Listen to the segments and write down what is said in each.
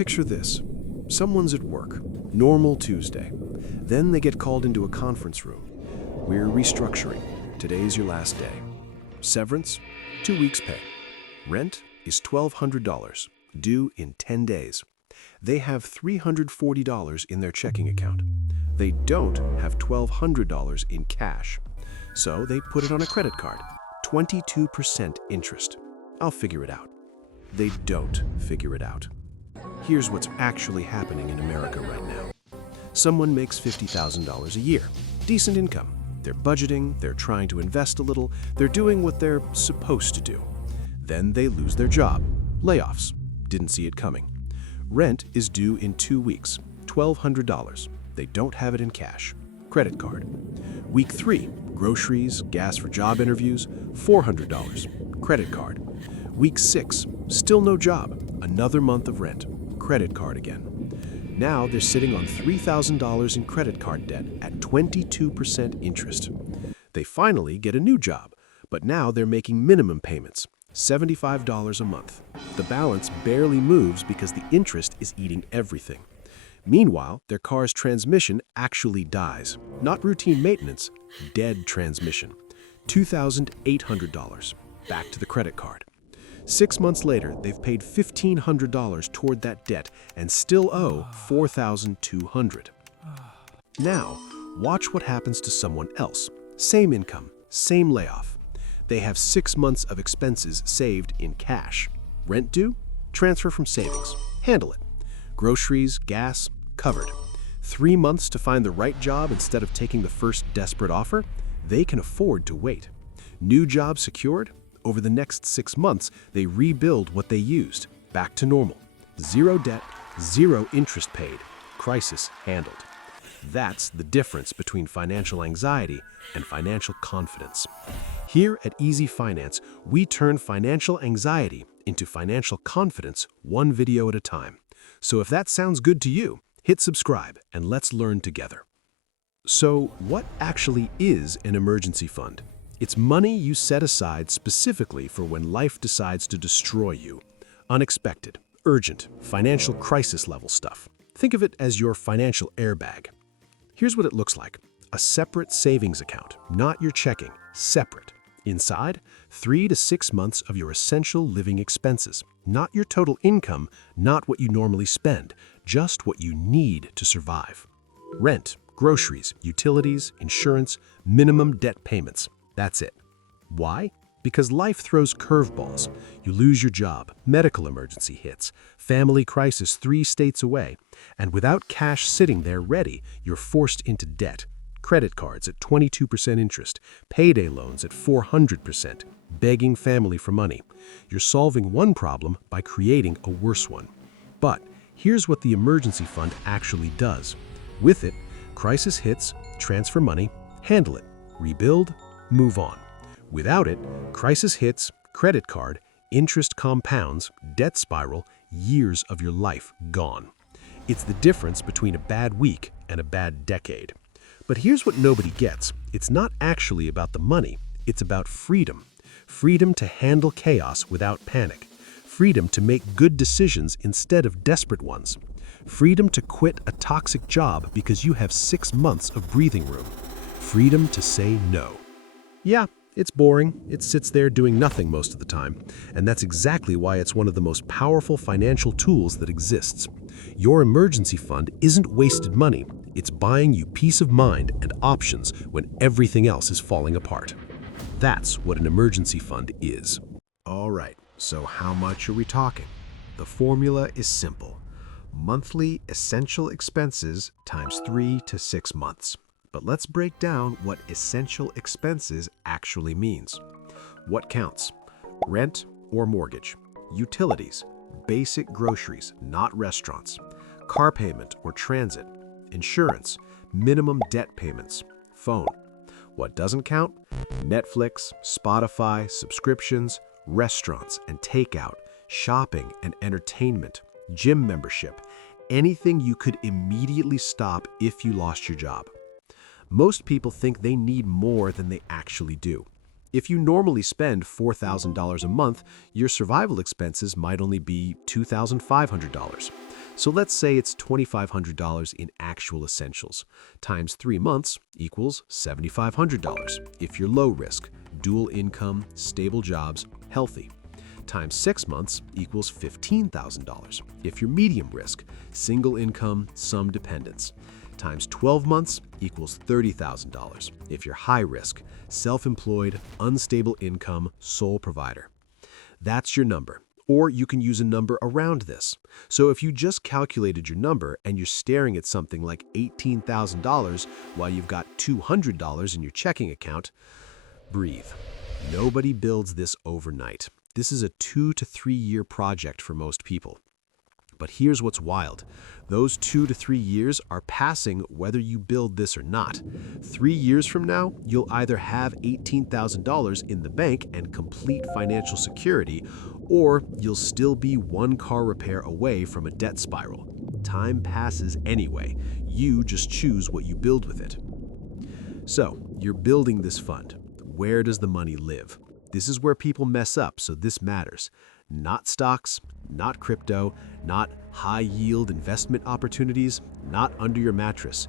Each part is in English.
Picture this. Someone's at work, normal Tuesday. Then they get called into a conference room. We're restructuring. Today's your last day. Severance, 2 weeks' pay. Rent is $1,200, due in 10 days. They have $340 in their checking account. They don't have $1,200 in cash. So they put it on a credit card, 22% interest. I'll figure it out. They don't figure it out. Here's what's actually happening in America right now. Someone makes $50,000 a year. Decent income. They're budgeting, they're trying to invest a little, they're doing what they're supposed to do. Then they lose their job. Layoffs. Didn't see it coming. Rent is due in 2 weeks, $1,200. They don't have it in cash. Credit card. Week 3, groceries, gas for job interviews, $400. Credit card. Week 6, still no job. Another month of rent. Credit card again. Now they're sitting on $3,000 in credit card debt at 22% interest. They finally get a new job, but now they're making minimum payments, $75 a month. The balance barely moves because the interest is eating everything. Meanwhile, their car's transmission actually dies. Not routine maintenance, dead transmission. $2,800. Back to the credit card. 6 months later, they've paid $1,500 toward that debt and still owe $4,200. Now, watch what happens to someone else. Same income, same layoff. They have 6 months of expenses saved in cash. Rent due? Transfer from savings. Handle it. Groceries, gas, covered. 3 months to find the right job instead of taking the first desperate offer? They can afford to wait. New job secured? Over the next 6 months, they rebuild what they used. Back to normal. Zero debt, zero interest paid. Crisis handled. That's the difference between financial anxiety and financial confidence. Here at Easy Finance, we turn financial anxiety into financial confidence, one video at a time. So if that sounds good to you, hit subscribe and let's learn together. So what actually is an emergency fund? It's money you set aside specifically for when life decides to destroy you. Unexpected, urgent, financial crisis level stuff. Think of it as your financial airbag. Here's what it looks like. A separate savings account, not your checking, separate. Inside, 3 to 6 months of your essential living expenses. Not your total income, not what you normally spend, just what you need to survive. Rent, groceries, utilities, insurance, minimum debt payments. That's it. Why? Because life throws curveballs. You lose your job, medical emergency hits, family crisis 3 states away, and without cash sitting there ready, you're forced into debt. Credit cards at 22% interest, payday loans at 400%, begging family for money. You're solving one problem by creating a worse one. But here's what the emergency fund actually does. With it, crisis hits, transfer money, handle it, rebuild, move on. Without it, crisis hits, credit card, interest compounds, debt spiral, years of your life gone. It's the difference between a bad week and a bad decade. But here's what nobody gets. It's not actually about the money. It's about freedom. Freedom to handle chaos without panic. Freedom to make good decisions instead of desperate ones. Freedom to quit a toxic job because you have 6 months of breathing room. Freedom to say no. Yeah, it's boring. It sits there doing nothing most of the time. And that's exactly why it's one of the most powerful financial tools that exists. Your emergency fund isn't wasted money. It's buying you peace of mind and options when everything else is falling apart. That's what an emergency fund is. All right, so how much are we talking? The formula is simple. Monthly essential expenses times 3 to 6 months. But let's break down what essential expenses actually means. What counts? Rent or mortgage, utilities, basic groceries, not restaurants, car payment or transit, insurance, minimum debt payments, phone. What doesn't count? Netflix, Spotify, subscriptions, restaurants and takeout, shopping and entertainment, gym membership, anything you could immediately stop if you lost your job. Most people think they need more than they actually do. If you normally spend $4,000 a month, your survival expenses might only be $2,500. So let's say it's $2,500 in actual essentials. Times 3 months equals $7,500 if you're low risk, dual income, stable jobs, healthy. Times 6 months equals $15,000 if you're medium risk, single income, some dependents. Times 12 months equals $30,000 if you're high risk, self-employed, unstable income, sole provider. That's your number. Or you can use a number around this. So if you just calculated your number and you're staring at something like $18,000 while you've got $200 in your checking account, breathe. Nobody builds this overnight. This is a 2 to 3 year project for most people. But here's what's wild. Those 2 to 3 years are passing whether you build this or not. 3 years from now, you'll either have $18,000 in the bank and complete financial security, or you'll still be one car repair away from a debt spiral. Time passes anyway. You just choose what you build with it. So, you're building this fund. Where does the money live? This is where people mess up, so this matters. Not stocks, not crypto, not high-yield investment opportunities, not under your mattress.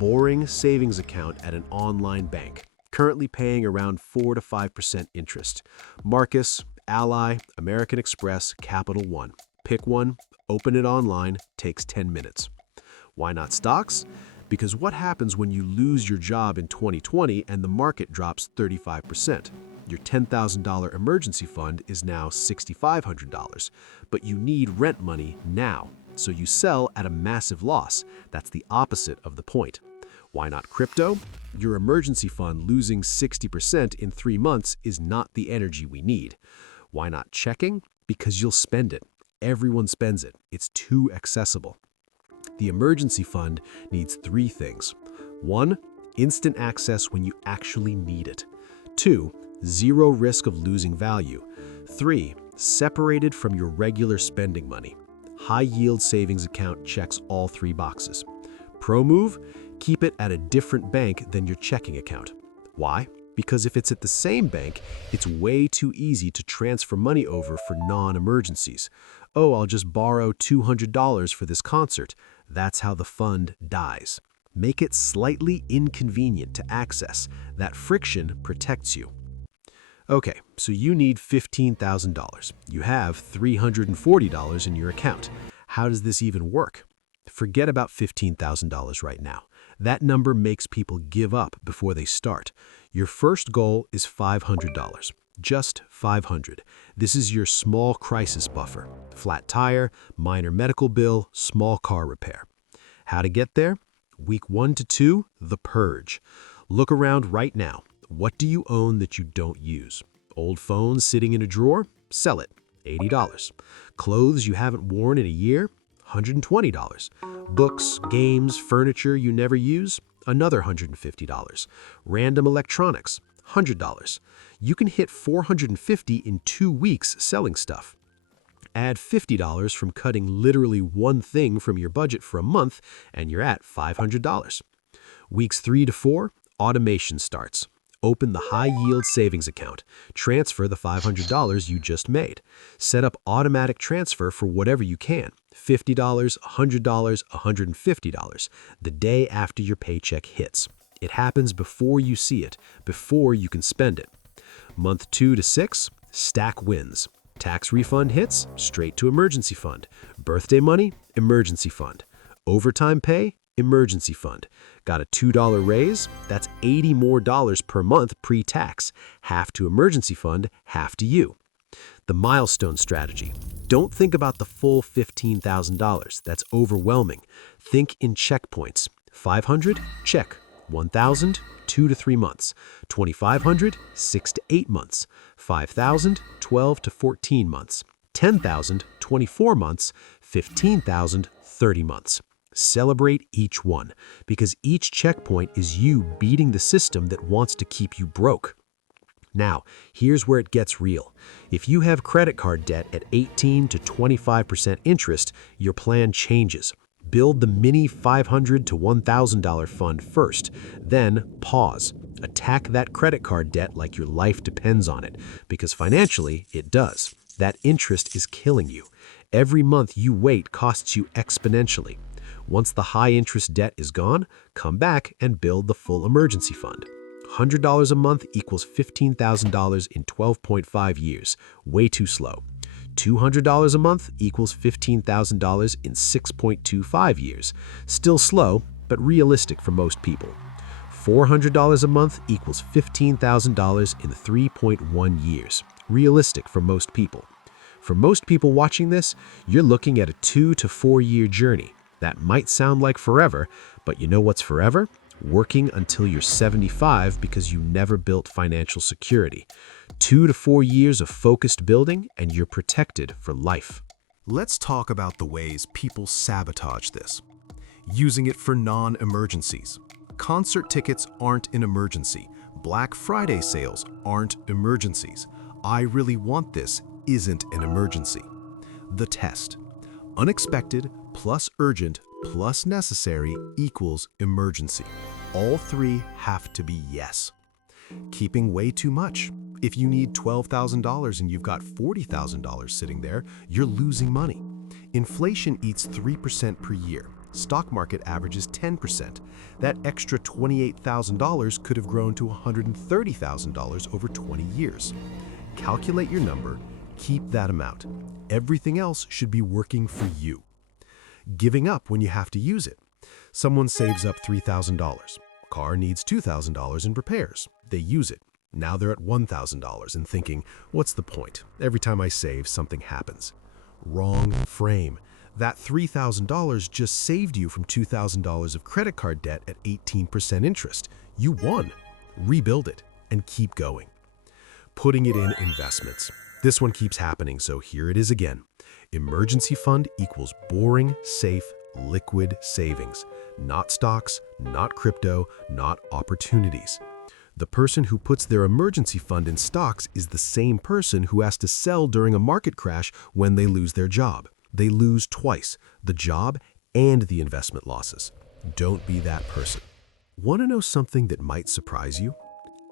Boring savings account at an online bank, currently paying around 4 to 5% interest. Marcus, Ally, American Express, Capital One. Pick one, open it online, takes 10 minutes. Why not stocks? Because what happens when you lose your job in 2020 and the market drops 35%? Your $10,000 emergency fund is now $6,500, but you need rent money now, so you sell at a massive loss. That's the opposite of the point. Why not crypto? Your emergency fund losing 60% in 3 months is not the energy we need. Why not checking? Because you'll spend it. Everyone spends it. It's too accessible. The emergency fund needs 3 things. 1, instant access when you actually need it. 2, zero risk of losing value. 3, separated from your regular spending money. High-yield savings account checks all 3 boxes. Pro move, keep it at a different bank than your checking account. Why? Because if it's at the same bank, it's way too easy to transfer money over for non-emergencies. Oh, I'll just borrow $200 for this concert. That's how the fund dies. Make it slightly inconvenient to access. That friction protects you. Okay, so you need $15,000. You have $340 in your account. How does this even work? Forget about $15,000 right now. That number makes people give up before they start. Your first goal is $500. Just $500. This is your small crisis buffer. Flat tire, minor medical bill, small car repair. How to get there? Week 1 to 2, the purge. Look around right now. What do you own that you don't use? Old phone sitting in a drawer? Sell it. $80. Clothes you haven't worn in a year? $120. Books, games, furniture you never use? Another $150. Random electronics? $100. You can hit $450 in 2 weeks selling stuff. Add $50 from cutting literally one thing from your budget for a month, and you're at $500. Weeks 3 to 4, automation starts. Open the high-yield savings account. Transfer the $500 you just made. Set up automatic transfer for whatever you can. $50, $100, $150, the day after your paycheck hits. It happens before you see it, before you can spend it. Month 2 to 6, stack wins. Tax refund hits, straight to emergency fund. Birthday money, emergency fund. Overtime pay, emergency fund. Got a $2 raise? That's $80 more per month pre-tax. Half to emergency fund, half to you. The milestone strategy. Don't think about the full $15,000. That's overwhelming. Think in checkpoints. 500, check. 1,000, 2 to 3 months. 2,500, 6 to 8 months. 5,000, 12 to 14 months. 10,000, 24 months. 15,000, 30 months. Celebrate each one, because each checkpoint is you beating the system that wants to keep you broke. Now, here's where it gets real. If you have credit card debt at 18 to 25% interest, your plan changes. Build the mini $500 to $1,000 fund first, then pause. Attack that credit card debt like your life depends on it, because financially, it does. That interest is killing you. Every month you wait costs you exponentially. Once the high-interest debt is gone, come back and build the full emergency fund. $100 a month equals $15,000 in 12.5 years. Way too slow. $200 a month equals $15,000 in 6.25 years. Still slow, but realistic for most people. $400 a month equals $15,000 in 3.1 years. Realistic for most people. For most people watching this, you're looking at a 2 to 4 year journey. That might sound like forever, but you know what's forever? Working until you're 75 because you never built financial security. 2 to 4 years of focused building and you're protected for life. Let's talk about the ways people sabotage this. Using it for non-emergencies. Concert tickets aren't an emergency. Black Friday sales aren't emergencies. I really want this isn't an emergency. The test. Unexpected plus urgent plus necessary equals emergency. All three have to be yes. Keeping way too much. If you need $12,000 and you've got $40,000 sitting there, you're losing money. Inflation eats 3% per year. Stock market averages 10%. That extra $28,000 could have grown to $130,000 over 20 years. Calculate your number, keep that amount. Everything else should be working for you. Giving up when you have to use it. Someone saves up $3,000. Car needs $2,000 in repairs. They use it. Now they're at $1,000 and thinking, what's the point? Every time I save, something happens. Wrong frame. That $3,000 just saved you from $2,000 of credit card debt at 18% interest. You won. Rebuild it and keep going. Putting it in investments. This one keeps happening, so here it is again. Emergency fund equals boring, safe, liquid savings. Not stocks, not crypto, not opportunities. The person who puts their emergency fund in stocks is the same person who has to sell during a market crash when they lose their job. They lose twice, the job and the investment losses. Don't be that person. Want to know something that might surprise you?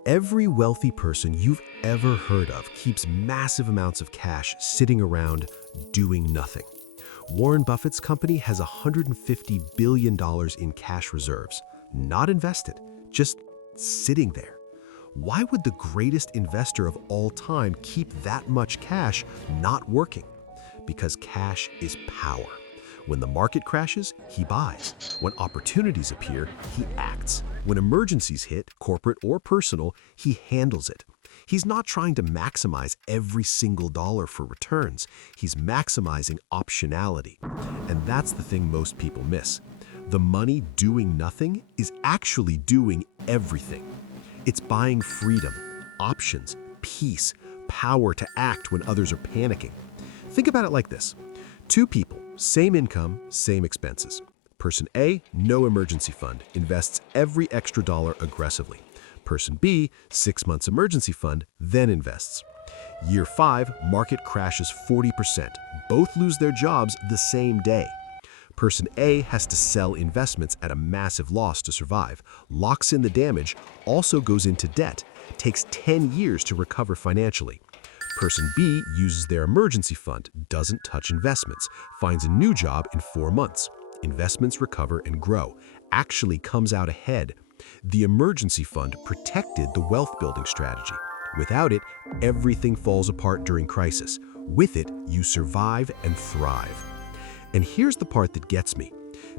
Every wealthy person you've ever heard of keeps massive amounts of cash sitting around doing nothing. Warren Buffett's company has $150 billion in cash reserves, not invested, just sitting there. Why would the greatest investor of all time keep that much cash not working? Because cash is power. When the market crashes, he buys. When opportunities appear, he acts. When emergencies hit, corporate or personal, he handles it. He's not trying to maximize every single dollar for returns. He's maximizing optionality. And that's the thing most people miss. The money doing nothing is actually doing everything. It's buying freedom, options, peace, power to act when others are panicking. Think about it like this. Two people, same income, same expenses. Person A, no emergency fund, invests every extra dollar aggressively. Person B, 6 months emergency fund, then invests. Year 5, market crashes 40%. Both lose their jobs the same day. Person A has to sell investments at a massive loss to survive, locks in the damage, also goes into debt, takes 10 years to recover financially. Person B uses their emergency fund, doesn't touch investments, finds a new job in 4 months. Investments recover and grow, actually comes out ahead. The emergency fund protected the wealth building strategy. Without it, everything falls apart during crisis. With it, you survive and thrive. And here's the part that gets me.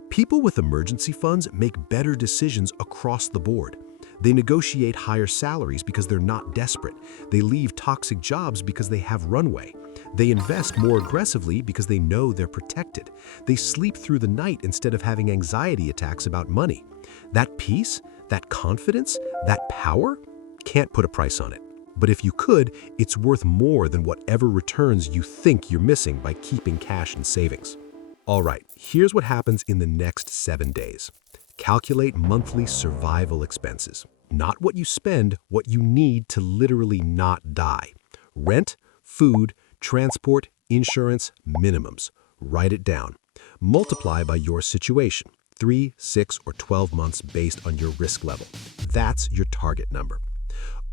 People with emergency funds make better decisions across the board. They negotiate higher salaries because they're not desperate. They leave toxic jobs because they have runway. They invest more aggressively because they know they're protected. They sleep through the night instead of having anxiety attacks about money. That peace, that confidence, that power, can't put a price on it. But if you could, it's worth more than whatever returns you think you're missing by keeping cash in savings. All right, here's what happens in the next 7 days. Calculate monthly survival expenses. Not what you spend, what you need to literally not die. Rent, food, transport, insurance, minimums. Write it down. Multiply by your situation. 3, 6, or 12 months based on your risk level. That's your target number.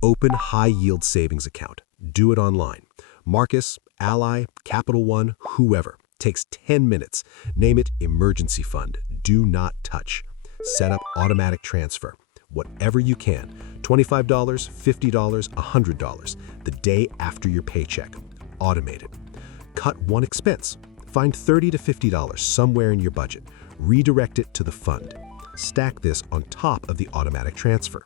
Open high-yield savings account. Do it online. Marcus, Ally, Capital One, whoever. Takes 10 minutes. Name it emergency fund. Do not touch. Set up automatic transfer. Whatever you can. $25, $50, $100. The day after your paycheck. Automate it. Cut one expense. Find $30 to $50 somewhere in your budget. Redirect it to the fund. Stack this on top of the automatic transfer.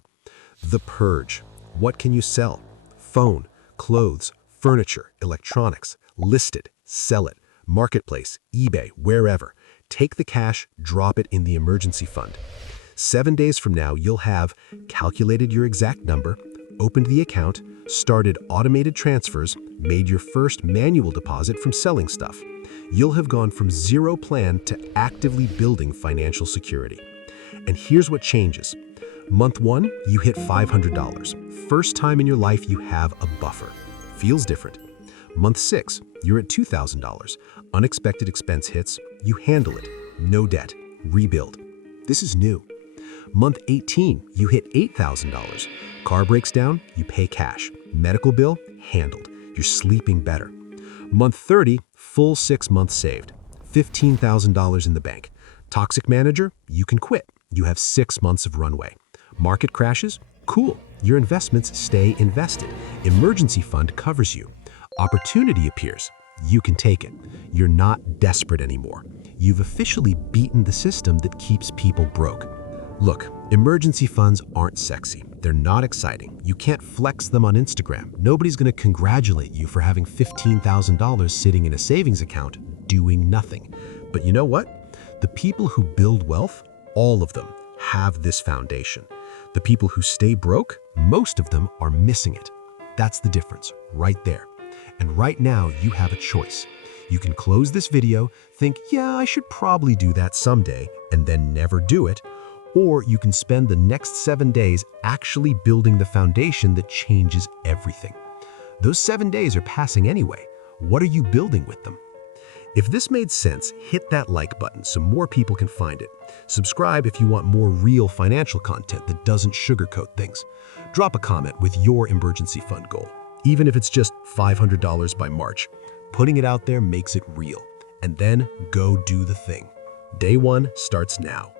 The purge. What can you sell? Phone, clothes, furniture, electronics. List it, sell it. Marketplace, eBay, wherever. Take the cash, drop it in the emergency fund. 7 days from now, you'll have calculated your exact number, opened the account, started automated transfers, made your first manual deposit from selling stuff. You'll have gone from zero plan to actively building financial security. And here's what changes. Month 1, you hit $500. First time in your life you have a buffer. Feels different. Month 6, you're at $2,000. Unexpected expense hits, you handle it. No debt. Rebuild. This is new. Month 18, you hit $8,000. Car breaks down, you pay cash. Medical bill, handled. You're sleeping better. Month 30, full 6 months saved. $15,000 in the bank. Toxic manager, you can quit. You have 6 months of runway. Market crashes, cool. Your investments stay invested. Emergency fund covers you. Opportunity appears, you can take it. You're not desperate anymore. You've officially beaten the system that keeps people broke. Look, emergency funds aren't sexy. They're not exciting. You can't flex them on Instagram. Nobody's going to congratulate you for having $15,000 sitting in a savings account doing nothing. But you know what? The people who build wealth, all of them, have this foundation. The people who stay broke, most of them are missing it. That's the difference, right there. And right now, you have a choice. You can close this video, think, yeah, I should probably do that someday, and then never do it. Or you can spend the next 7 days actually building the foundation that changes everything. Those 7 days are passing anyway. What are you building with them? If this made sense, hit that like button so more people can find it. Subscribe if you want more real financial content that doesn't sugarcoat things. Drop a comment with your emergency fund goal, even if it's just $500 by March. Putting it out there makes it real. And then go do the thing. Day 1 starts now.